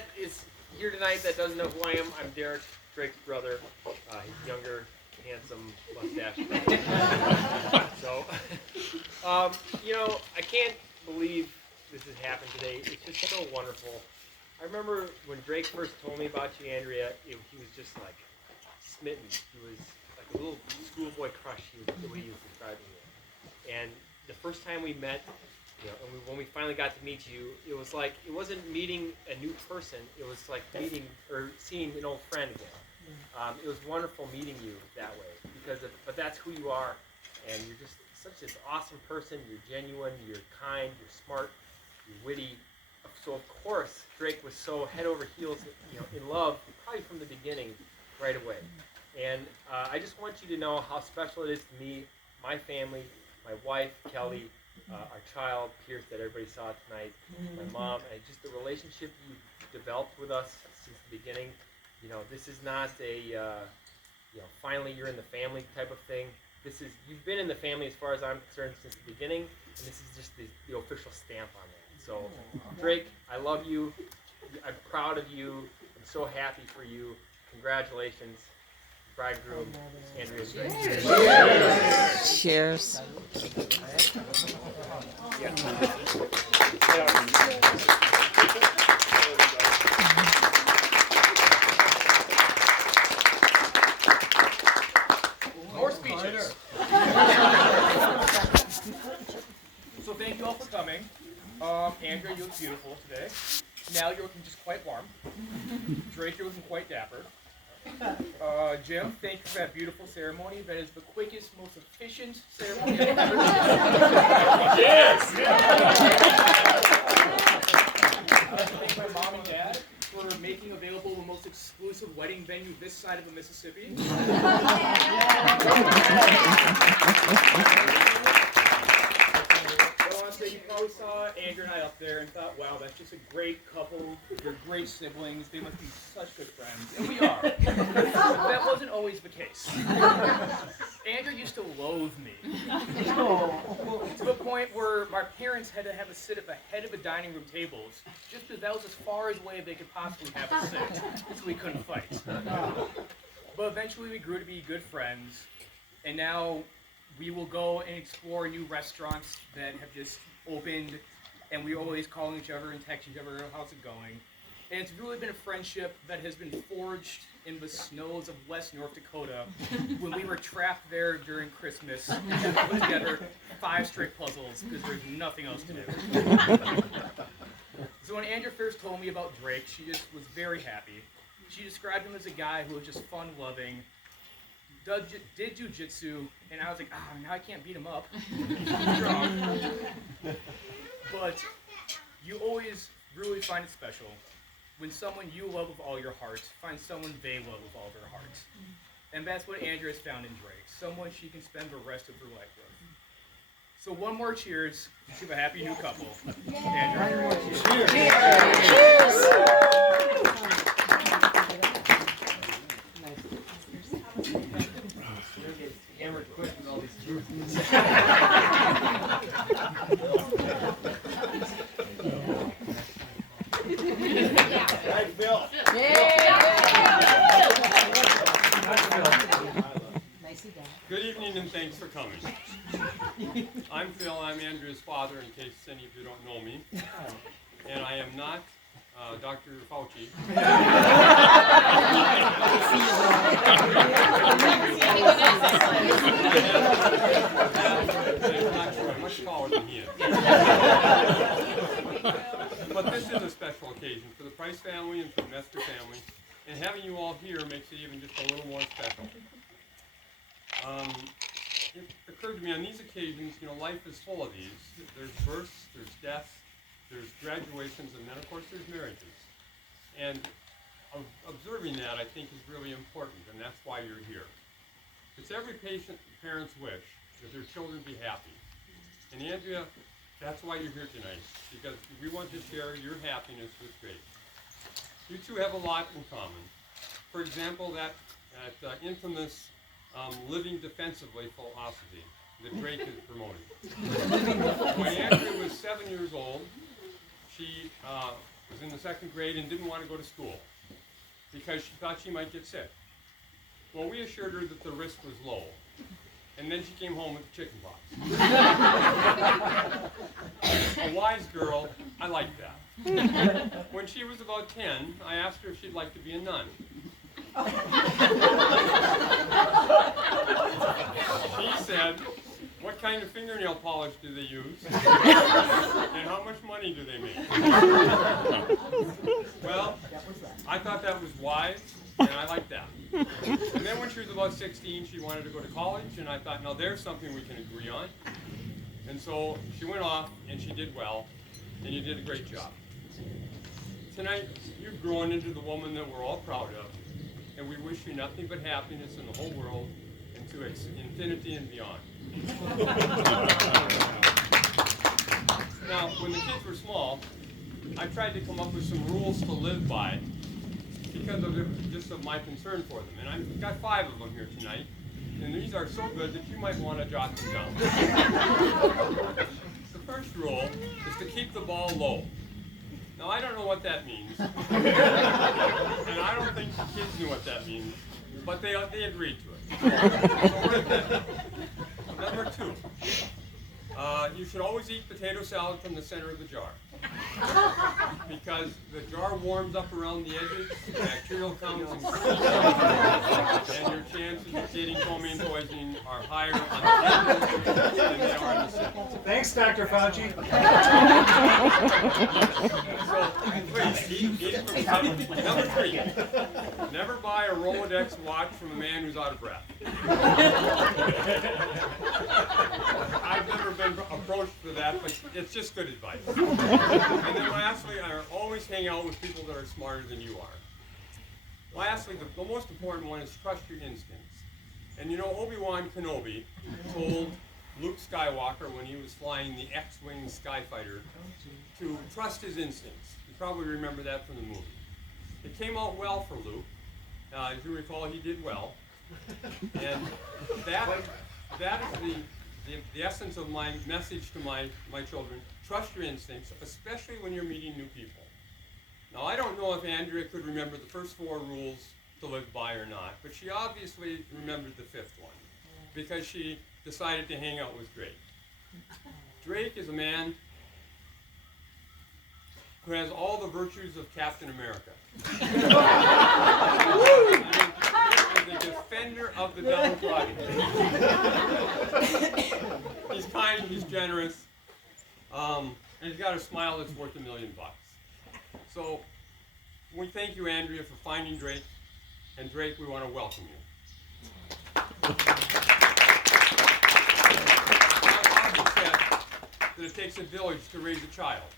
that is here tonight that doesn't know who I am, I'm Derek, Drake's brother. He's younger, handsome, mustache. So, I can't believe this has happened today. It's just so wonderful. I remember when Drake first told me about you, Andrea, he was just like smitten. He was like a little schoolboy crush, the way he was describing you. And the first time we met, when we finally got to meet you, it wasn't meeting a new person. It was like meeting or seeing an old friend again. It was wonderful meeting you that way but that's who you are, and you're just such an awesome person. You're genuine. You're kind. You're smart. You're witty. So of course, Drake was so head over heels, in love, probably from the beginning, right away. And I just want you to know how special it is to me, my family, my wife, Kelly, our child, Pierce, that everybody saw tonight, my mom, and just the relationship you developed with us since the beginning. This is not a, finally you're in the family type of thing. You've been in the family as far as I'm concerned since the beginning, and this is just the official stamp on that. So, Drake, I love you. I'm proud of you. I'm so happy for you. Congratulations. Bridegroom, Andrea Drake. Cheers. More speeches. So thank you all for coming. Andrea, you look beautiful today. Nell, you're looking just quite warm. Drake, you're looking quite dapper. Jim, thank you for that beautiful ceremony. That is the quickest, most efficient ceremony I've ever done. Yes! I'd like to thank my mom and dad for making available the most exclusive wedding venue this side of the Mississippi. You probably saw Andrew and I up there and thought, wow, that's just a great couple. They're great siblings. They must be such good friends. And we are. That wasn't always the case. Andrew used to loathe me. To the point where my parents had to have us sit at the head of the dining room tables just because that was as far away as they could possibly have us sit. So we couldn't fight. But eventually we grew to be good friends. And now we will go and explore new restaurants that have just opened, and we always call each other and text each other, how's it going? And it's really been a friendship that has been forged in the snows of West North Dakota when we were trapped there during Christmas and put together 5 straight puzzles because there's nothing else to do. So when Andrea first told me about Drake, she just was very happy. She described him as a guy who was just fun-loving, did jujitsu, and I was like, now I can't beat him up. But you always really find it special when someone you love with all your heart finds someone they love with all their heart. And that's what Andrea has found in Drake, someone she can spend the rest of her life with. So one more cheers to a happy new couple. Andrea. Cheers. Hammered quick with all these truths. Right, Bill. Good evening and thanks for coming. I'm Phil, I'm Andrea's father in case any of you don't know me. And I am not Dr. Fauci. I'm not sure, I'm much taller than he is. But this is a special occasion for the Price family and for the Mester family. And having you all here makes it even just a little more special. It occurred to me on these occasions, life is full of these. There's births, there's deaths, there's graduations, and then of course there's marriages. And observing that, I think, is really important, and that's why you're here. It's every parent's wish that their children be happy. And Andrea, that's why you're here tonight, because we want to share your happiness with Drake. You two have a lot in common. For example, that infamous living defensively philosophy that Drake is promoting. When Andrea was 7 years old, she was in the 2nd grade and didn't want to go to school because she thought she might get sick. Well, we assured her that the risk was low. And then she came home with chickenpox. A wise girl, I like that. When she was about 10, I asked her if she'd like to be a nun. She said, "What kind of fingernail polish do they use? And how much money do they make?" Well, I thought that was wise, and I liked that. And then when she was about 16, she wanted to go to college, and I thought, now there's something we can agree on. And so she went off, and she did well, and you did a great job. Tonight, you've grown into the woman that we're all proud of, and we wish you nothing but happiness in the whole world and to infinity and beyond. Now, when the kids were small, I tried to come up with some rules to live by because of just of my concern for them. And I've got 5 of them here tonight, and these are so good that you might want to jot them down. The first rule is to keep the ball low. Now, I don't know what that means, and I don't think the kids knew what that means, but they agreed to it. So we're at that. Number 2, you should always eat potato salad from the center of the jar. Because the jar warms up around the edges, bacterial counts increase, and your chances of getting chromium poisoning are higher on the edges than they are on the center. Thanks, Dr. Fauci. So, please, eat it from the center. Number 3, never buy a Rolodex watch from a man who's out of breath. I've never been approached for that, but it's just good advice. And then lastly, I always hang out with people that are smarter than you are. Lastly, the most important one is trust your instincts. And you know, Obi-Wan Kenobi told Luke Skywalker when he was flying the X-Wing Skyfighter to trust his instincts. You probably remember that from the movie. It came out well for Luke. As you recall, he did well. And that is the essence of my message to my children. Trust your instincts, especially when you're meeting new people. Now, I don't know if Andrea could remember the first 4 rules to live by or not, but she obviously remembered the 5th one because she decided to hang out with Drake. Drake is a man who has all the virtues of Captain America. He's the defender of the downtrodden. He's kind, he's generous, and he's got a smile that's worth $1 million. So we thank you, Andrea, for finding Drake, and Drake, we want to welcome you. I've often said that it takes a village to raise a child.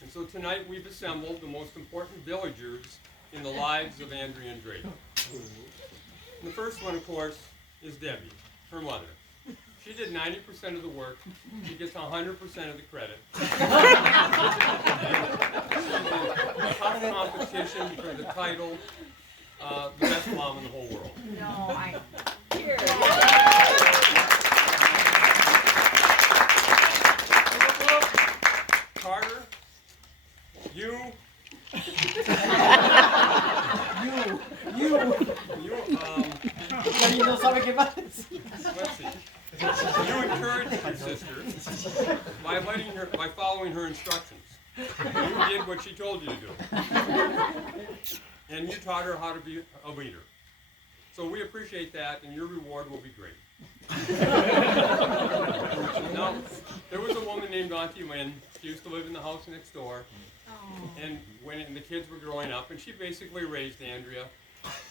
And so tonight we've assembled the most important villagers in the lives of Andrea and Drake. And the first one, of course, is Debbie, her mother. She did 90% of the work. She gets 100% of the credit. Tough competition for the title, the best mom in the whole world. No, I. Here. Carter, you. ¿Alguien no sabe qué más? Let's see. You encouraged your sister by following her instructions. You did what she told you to do. And you taught her how to be a leader. So we appreciate that, and your reward will be great. Now, there was a woman named Auntie Lynn. She used to live in the house next door. And when the kids were growing up, and she basically raised Andrea.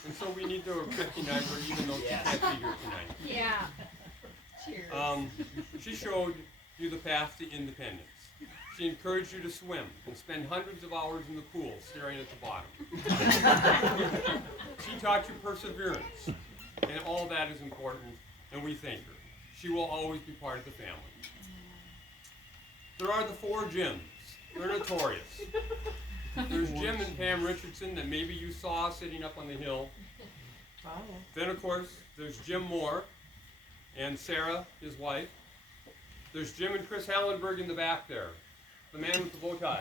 And so we need to recognize her even though she can't be here tonight. Yeah. Cheers. She showed you the path to independence. She encouraged you to swim and spend hundreds of hours in the pool staring at the bottom. She taught you perseverance, and all that is important, and we thank her. She will always be part of the family. There are the 4 Jims. They're notorious. There's Jim and Pam Richardson that maybe you saw sitting up on the hill. Then, of course, there's Jim Moore and Sarah, his wife. There's Jim and Chris Hallenberg in the back there. the man with the bow tie.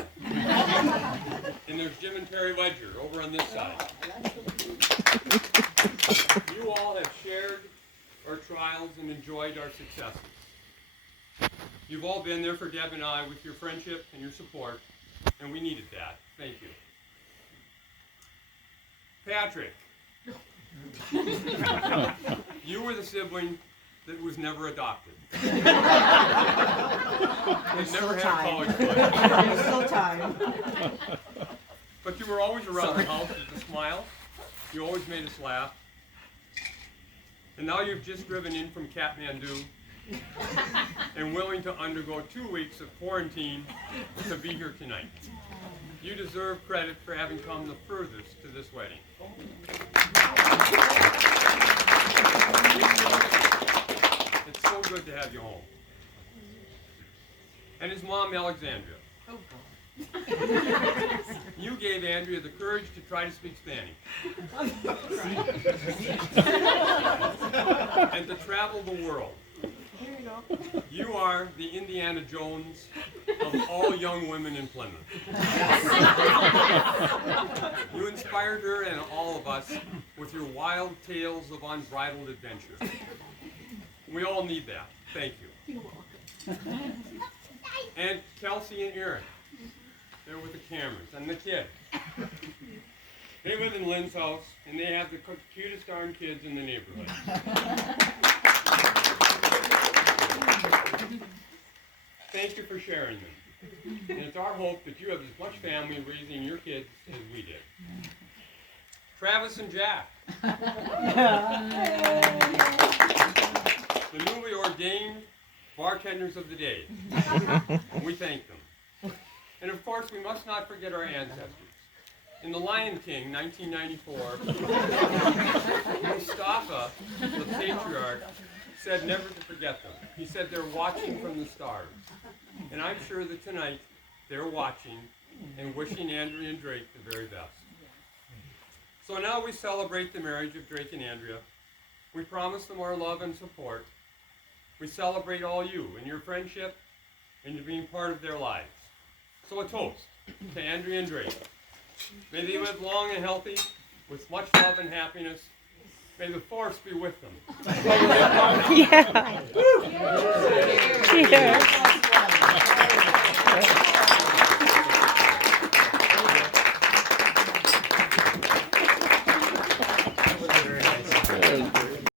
And there's Jim and Terry Ledger over on this side. You all have shared our trials and enjoyed our successes. You've all been there for Deb and I with your friendship and your support, and we needed that. Thank you. Patrick, you were the sibling that was never adopted. And never had a college fund. There's still time. But you were always around the house with a smile. You always made us laugh. And now you've just driven in from Kathmandu and willing to undergo 2 weeks of quarantine to be here tonight. You deserve credit for having come the furthest to this wedding. It's so good to have you home. And his mom, Alexandria. You gave Andrea the courage to try to speak Spanish. And to travel the world. You are the Indiana Jones of all young women in Plymouth. You inspired her and all of us with your wild tales of unbridled adventure. We all need that. Thank you. And Kelsey and Erin. They're with the cameras. And the kid. They live in Lynn's house, and they have the cutest darn kids in the neighborhood. Thank you for sharing them. And it's our hope that you have as much family raising your kids as we did. Travis and Jack. The newly ordained bartenders of the day. We thank them. And of course, we must not forget our ancestors. In The Lion King, 1994, Mustafa, the patriarch, said never to forget them. He said they're watching from the stars. And I'm sure that tonight they're watching and wishing Andrea and Drake the very best. So now we celebrate the marriage of Drake and Andrea. We promise them our love and support. We celebrate all you and your friendship and you being part of their lives. So a toast to Andrea and Drake. May they live long and healthy with much love and happiness. May the force be with them. Yeah. Yeah.